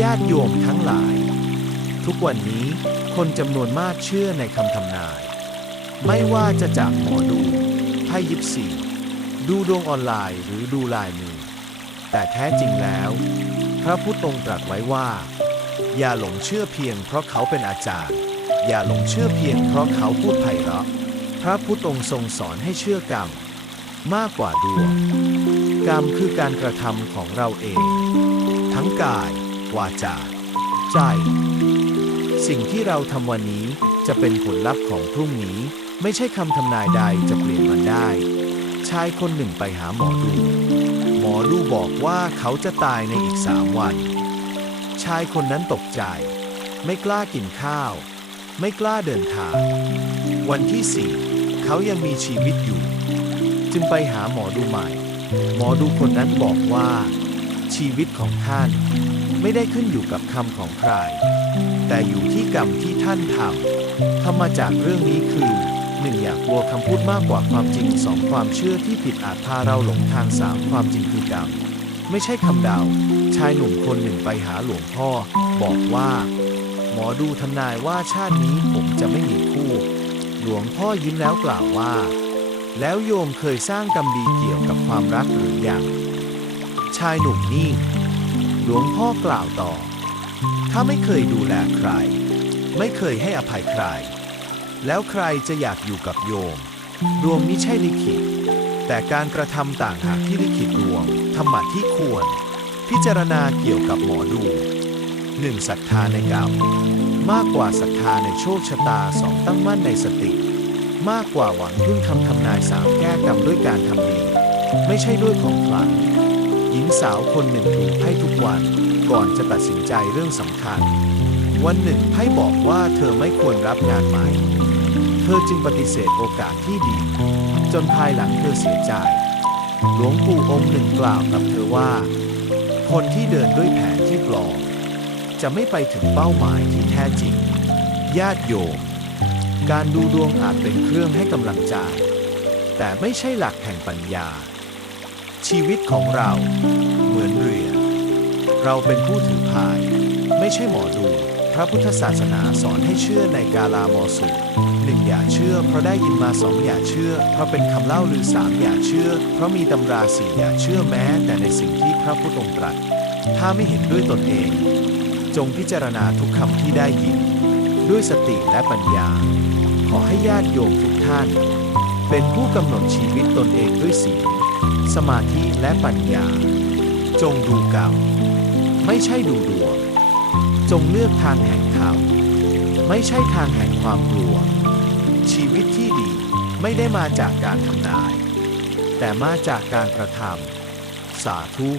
ญาติโยมทั้งหลาย ทุกวันนี้คนจำนวนมากเชื่อในคำทำนาย ไม่ว่าจะจากหมอดูไพ่ยิปซีดูดวงออนไลน์หรือดูลายมือ แต่แท้จริงแล้ว พระพุทธองค์ตรัสไว้ว่า อย่าหลงเชื่อเพียงเพราะเขาเป็นอาจารย์ อย่าหลงเชื่อเพียงเพราะเขาพูดไพเราะ พระพุทธองค์ทรงสอนให้เชื่อกรรม มากกว่าดวง กรรมคือการกระทำของเราเอง ทั้งกาย วาจา ใจ สิ่งที่เราทำวันนี้จะเป็นผลลัพธ์ของพรุ่งนี้ ไม่ใช่คำทำนายใดจะเปลี่ยนมันได้ ชายคนหนึ่งไปหาหมอดู หมอดูบอกว่าเขาจะตายในอีกสามวัน ชายคนนั้นตกใจ ไม่กล้ากินข้าว ไม่กล้าเดินทาง วันที่สี่เขายังมีชีวิตอยู่ จึงไปหาหมอดูใหม่ หมอดูคนนั้นบอกว่า ชีวิตของท่าน ไม่ได้ขึ้นอยู่กับคำของใคร แต่อยู่ที่กรรมที่ท่านทำทำมาจากเรื่องนี้คือ 1. อย่ากลัวคำพูดมากกว่าความจริง 2. ความเชื่อที่ผิดอาจพาเราหลงทาง 3. ความจริงคือกรรมไม่ใช่คำเดา ชายหนุ่มคนหนึ่งไปหาหลวงพ่อ บอกว่า หมอดูทำนายว่าชาตินี้ผมจะไม่มีคู่ หลวงพ่อยิ้มแล้วกล่าวว่า แล้วโยมเคยสร้างกรรมดีเกี่ยวกับความรักหรือยัง ชายหนุ่มนิ่ง หลวงพ่อกล่าวต่อ ถ้าไม่เคยดูแลใคร ไม่เคยให้อภัยใคร แล้วใครจะอยากอยู่กับโยมดวงนี้ใช่ลิขิต แต่การกระทำต่างหากที่ลิขิตดวงธรรมะที่ควร พิจารณาเกี่ยวกับหมอดูหนึ่งศรัทธาในกรรมมากกว่าศรัทธาในโชคชะตาสองตั้งมั่นในสติ มากกว่าหวังพึ่งคำทำนายสามแก้กรรมด้วยการทำดี ไม่ใช่ด้วยของขลัง หญิงสาวคนหนึ่งถูกไพ่ทุกวันก่อนจะตัดสินใจเรื่องสำคัญ วันหนึ่งไพ่บอกว่าเธอไม่ควรรับงานใหม่ เธอจึงปฏิเสธโอกาสที่ดี จนภายหลังเธอเสียใจ หลวงปู่องค์หนึ่งกล่าวกับเธอว่า คนที่เดินด้วยแผนที่ปลอมจะไม่ไปถึงเป้าหมายที่แท้จริง ญาติโยม การดูดวงอาจเป็นเครื่องให้กำลังใจ แต่ไม่ใช่หลักแห่งปัญญา ชีวิตของเราเหมือนเรือ เราเป็นผู้ถือพาย ไม่ใช่หมอดู พระพุทธศาสนาสอนให้เชื่อในกาลามอสูตรหนึ่งอย่าเชื่อ เพราะได้ยินมาสองอย่าเชื่อ เพราะเป็นคำเล่าหรือสามอย่าเชื่อ เพราะมีตำราสี่อย่าเชื่อแม้ แต่ในสิ่งที่พระพุทธองค์ตรัส ถ้าไม่เห็นด้วยตนเอง จงพิจารณาทุกคำที่ได้ยิน ด้วยสติและปัญญา ขอให้ญาติโยมทุกท่าน เป็นผู้กำหนดชีวิตตนเองด้วยศีล สมาธิและปัญญา จงดูกรรม ไม่ใช่ดูดวง จงเลือกทางแห่งธรรม ไม่ใช่ทางแห่งความกลัว ชีวิตที่ดีไม่ได้มาจากการทำนาย แต่มาจากการกระทำสาธุ